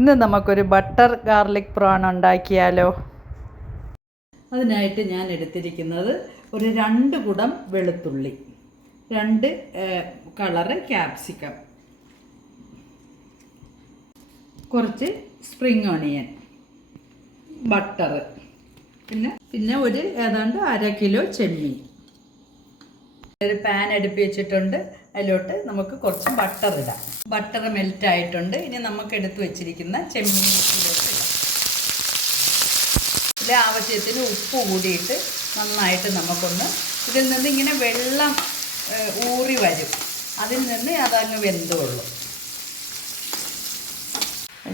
ഇന്ന് നമുക്കൊരു butter garlic prawn ഉണ്ടാക്കിയാലോ. അതിനായിട്ട് ഞാൻ എടുത്തിരിക്കുന്നത് ഒരു 2 കുടം വെളുത്തുള്ളി, 2 കളറ് ക്യാപ്സിക്കം, കുറച്ച് സ്പ്രിംഗ് ഓണിയൻ, ബട്ടർ, പിന്നെ ഒരു ഏതാണ്ട് 1/2 കിലോ ചെമ്മീൻ. ഒരു പാൻ അടുപ്പി വെച്ചിട്ടുണ്ട്. അതിലോട്ട് നമുക്ക് കുറച്ച് ബട്ടർ ഇടാം. ബട്ടർ മെൽറ്റ് ആയിട്ടുണ്ട്. ഇനി നമുക്ക് എടുത്തു വെച്ചിരിക്കുന്ന ചെമ്മീൻ ഇതിലോട്ട് ഇടാം. ഇതിൽ ആവശ്യത്തിന് ഉപ്പ് കൂടിയിട്ട് നന്നായിട്ട് നമുക്കൊന്ന് ഇതിൽ നിന്ന് ഇങ്ങനെ വെള്ളം ഊറി വരും. അതിൽ നിന്ന് അതങ്ങ് വെന്തുകൊള്ളും.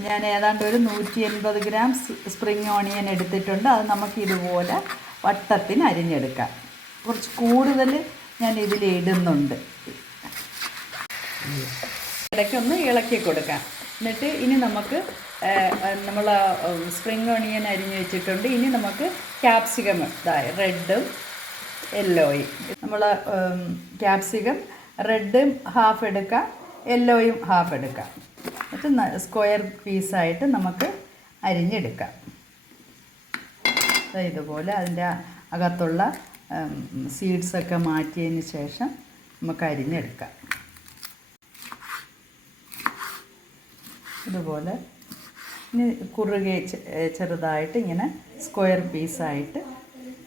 ഞാൻ ഏതാണ്ട് ഒരു 180 ഗ്രാം സ്പ്രിംഗ് ഓണിയൻ എടുത്തിട്ടുണ്ട്. അത് നമുക്ക് ഇതുപോലെ വട്ടത്തിന് അരിഞ്ഞെടുക്കാം. കുറച്ച് കൂടുതൽ ഞാൻ ഇതിൽ ഇടുന്നുണ്ട്. ഇടയ്ക്കൊന്ന് ഇളക്കി കൊടുക്കാം. എന്നിട്ട് ഇനി നമുക്ക് നമ്മൾ സ്പ്രിംഗ് ഓണിയൻ അരിഞ്ഞ് വെച്ചിട്ടുണ്ട്. ഇനി നമുക്ക് ക്യാപ്സിക്കം റെഡും യെല്ലോയും, നമ്മൾ ക്യാപ്സിക്കം റെഡും ഹാഫ് എടുക്കാം, യെല്ലോയും ഹാഫ് എടുക്കാം. എന്നിട്ട് സ്ക്വയർ പീസായിട്ട് നമുക്ക് അരിഞ്ഞെടുക്കാം. ഇതുപോലെ അതിൻ്റെ അകത്തുള്ള സീഡ്സൊക്കെ മാറ്റിയതിന് ശേഷം നമുക്ക് അരിഞ്ഞെടുക്കാം. ഇതുപോലെ ഇനി കുറുകെ ചെറുതായിട്ട് ഇങ്ങനെ സ്ക്വയർ പീസായിട്ട്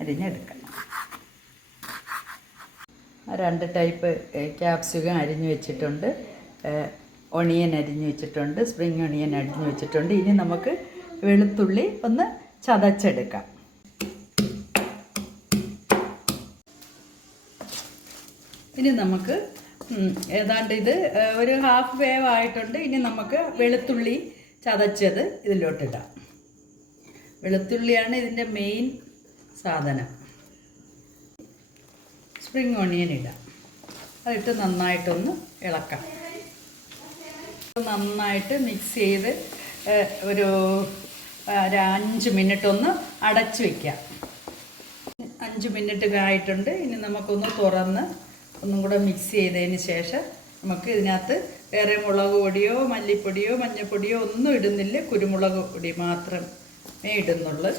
അരിഞ്ഞെടുക്കാം. 2 ടൈപ്പ് ക്യാപ്സിക്കം അരിഞ്ഞു വെച്ചിട്ടുണ്ട്, ഒണിയൻ അരിഞ്ഞു വെച്ചിട്ടുണ്ട്, സ്പ്രിംഗ് ഒണിയൻ അരിഞ്ഞു വെച്ചിട്ടുണ്ട്. ഇനി നമുക്ക് വെളുത്തുള്ളി ഒന്ന് ചതച്ചെടുക്കാം. ഇനി നമുക്ക് ഏതാണ്ട് ഇത് ഒരു ഹാഫ് വേവ് ആയിട്ടുണ്ട്. ഇനി നമുക്ക് വെളുത്തുള്ളി ചതച്ചത് ഇതിലോട്ടിടാം. വെളുത്തുള്ളിയാണ് ഇതിൻ്റെ മെയിൻ സാധനം. സ്പ്രിംഗ് ഓണിയൻ ഇടാം. അതിട്ട് നന്നായിട്ടൊന്ന് ഇളക്കാം. നന്നായിട്ട് മിക്സ് ചെയ്ത് ഒരു 5 മിനിറ്റ് ഒന്ന് അടച്ച് വയ്ക്കാം. 5 മിനിറ്റ് ആയിട്ടുണ്ട്. ഇനി നമുക്കൊന്ന് തുറന്ന് ഒന്നും കൂടെ മിക്സ് ചെയ്തതിന് ശേഷം നമുക്ക് ഇതിനകത്ത് വേറെ മുളക് പൊടിയോ മല്ലിപ്പൊടിയോ മഞ്ഞൾപ്പൊടിയോ ഒന്നും ഇടുന്നില്ല, കുരുമുളക് പൊടി മാത്രമേ ഇടുന്നുള്ളൂ.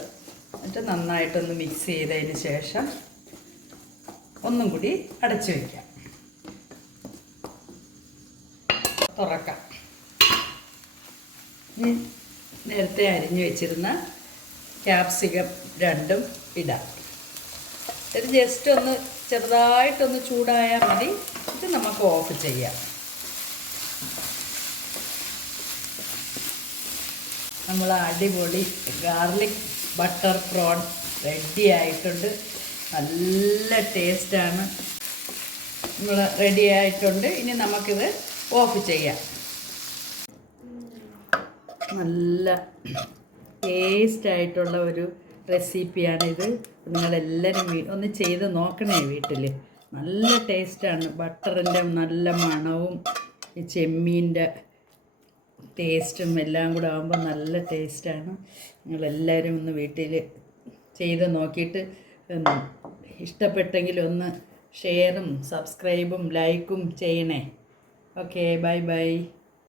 എന്നിട്ട് നന്നായിട്ടൊന്ന് മിക്സ് ചെയ്തതിന് ശേഷം ഒന്നും കൂടി അടച്ചു വയ്ക്കാം. തുറക്കാം. ഇനി നേരത്തെ അരിഞ്ഞു വെച്ചിരുന്ന ക്യാപ്സിക്കം 2ഉം ഇടാം. ഇത് ജസ്റ്റ് ഒന്ന് ചെറുതായിട്ടൊന്ന് ചൂടായാൽ മതി. ഇത് നമുക്ക് ഓഫ് ചെയ്യാം. നമ്മൾ അടിപൊളി ഗാർലിക് ബട്ടർ പ്രോൺ റെഡി ആയിട്ടുണ്ട്. നല്ല ടേസ്റ്റാണ്. നമ്മൾ റെഡി ആയിട്ടുണ്ട്. ഇനി നമുക്കിത് ഓഫ് ചെയ്യാം. നല്ല ടേസ്റ്റായിട്ടുള്ള ഒരു റെസിപ്പിയാണിത്. നിങ്ങളെല്ലാവരും ഒന്ന് ചെയ്ത് നോക്കണേ വീട്ടിൽ. നല്ല ടേസ്റ്റാണ്. ബട്ടറിൻ്റെ നല്ല മണവും ഈ ചെമ്മീൻ്റെ ടേസ്റ്റും എല്ലാം കൂടെ ആകുമ്പോൾ നല്ല ടേസ്റ്റാണ്. നിങ്ങളെല്ലാവരും ഒന്ന് വീട്ടിൽ ചെയ്ത് നോക്കിയിട്ട് ഇഷ്ടപ്പെട്ടെങ്കിൽ ഒന്ന് ഷെയറും സബ്സ്ക്രൈബും ലൈക്കും ചെയ്യണേ. Okay, bye bye.